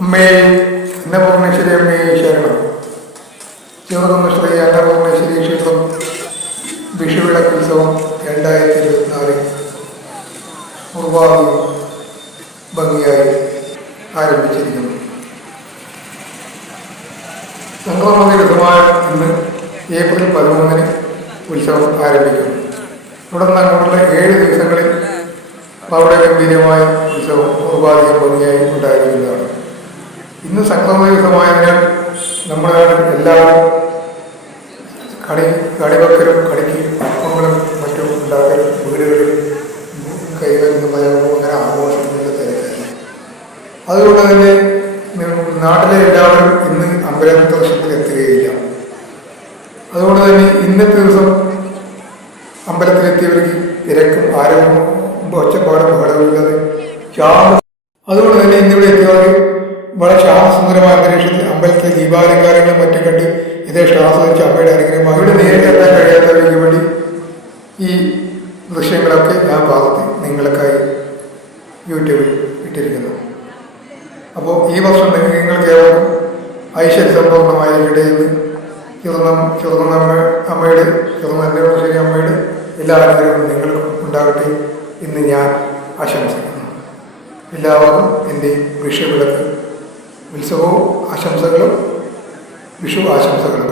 അമ്മേ അന്നപൂർണേശ്വരി അമ്മേ ശരണം. ചെറുകുന്ന് ശ്രീ അന്നപൂർണേശ്വരി ക്ഷേത്രം വിഷുവിളക്കുത്സവം 2024 പൂർവാധികം ഭംഗിയായി ആരംഭിച്ചിരിക്കുന്നു. സംക്രമണ ദിവസമായ ഇന്ന് ഏപ്രിൽ 13 ഉത്സവം ആരംഭിക്കുന്നു. തുടർന്ന് അങ്ങോട്ടുള്ള 7 ദിവസങ്ങളിൽ പ്രൗഢഗംഭീരമായ ഉത്സവം പൂർവാധികം ഭംഗിയായി ഉണ്ടായിരിക്കുന്നതാണ്. ഇന്ന് സംക്രമണ ദിവസമായതിനാൽ നമ്മുടെ നാട്ടിൽ എല്ലാവരും കണിവെക്കലും കണിക്ക് അപ്പങ്ങളും മറ്റും ഉണ്ടാക്കലും വീടുകളിൽ കൈവരുന്ന മയങ്ങളും അങ്ങനെ ആഘോഷങ്ങളുടെ തിരക്കായി. അതുകൊണ്ട് തന്നെ നാട്ടിലെ എല്ലാവരും ഇന്ന് അമ്പല ദർശനത്തിൽ എത്തുകയില്ല. അതുകൊണ്ട് തന്നെ ഇന്നത്തെ ദിവസം അമ്പലത്തിലെത്തിയവർക്ക് തിരക്കും ആരവവും ഒച്ചപ്പാടും ബഹളമില്ലാതെ അതുകൊണ്ട് തന്നെ ഇന്നിവിടെ എത്തിയവർക്ക് വളരെ ശാന്തസുന്ദരമായ അന്തരീക്ഷത്തിൽ അമ്പലത്തിലെ ദീപാലങ്കാരങ്ങളും മറ്റും കണ്ട് യഥേഷ്ടം ആസ്വദിച്ച് അമ്മയുടെ അനുഗ്രഹമായി ഇവിടെ നേരിട്ട് എത്താൻ കഴിയാത്തവർക്ക് വേണ്ടി ഈ ദൃശ്യങ്ങളൊക്കെ ഞാൻ ഭാഗത്ത് നിങ്ങൾക്കായി യൂട്യൂബിൽ ഇട്ടിരിക്കുന്നു. അപ്പോൾ ഈ വർഷം നിങ്ങൾക്ക് ഏവർക്കും ഐശ്വര്യസമ്പൂർണ്ണമായിരിക്കട്ടെ എന്ന് അമ്മയുടെ അന്നപൂർണേശ്വരി അമ്മയുടെ എല്ലാ അനുഗ്രഹവും നിങ്ങൾക്കും ഉണ്ടാകട്ടെ എന്ന് ഞാൻ ആശംസിക്കുന്നു. എല്ലാവർക്കും എൻ്റെ വിഷുവിളക്ക് ഉത്സവവും ആശംസകളും വിഷു ആശംസകളും.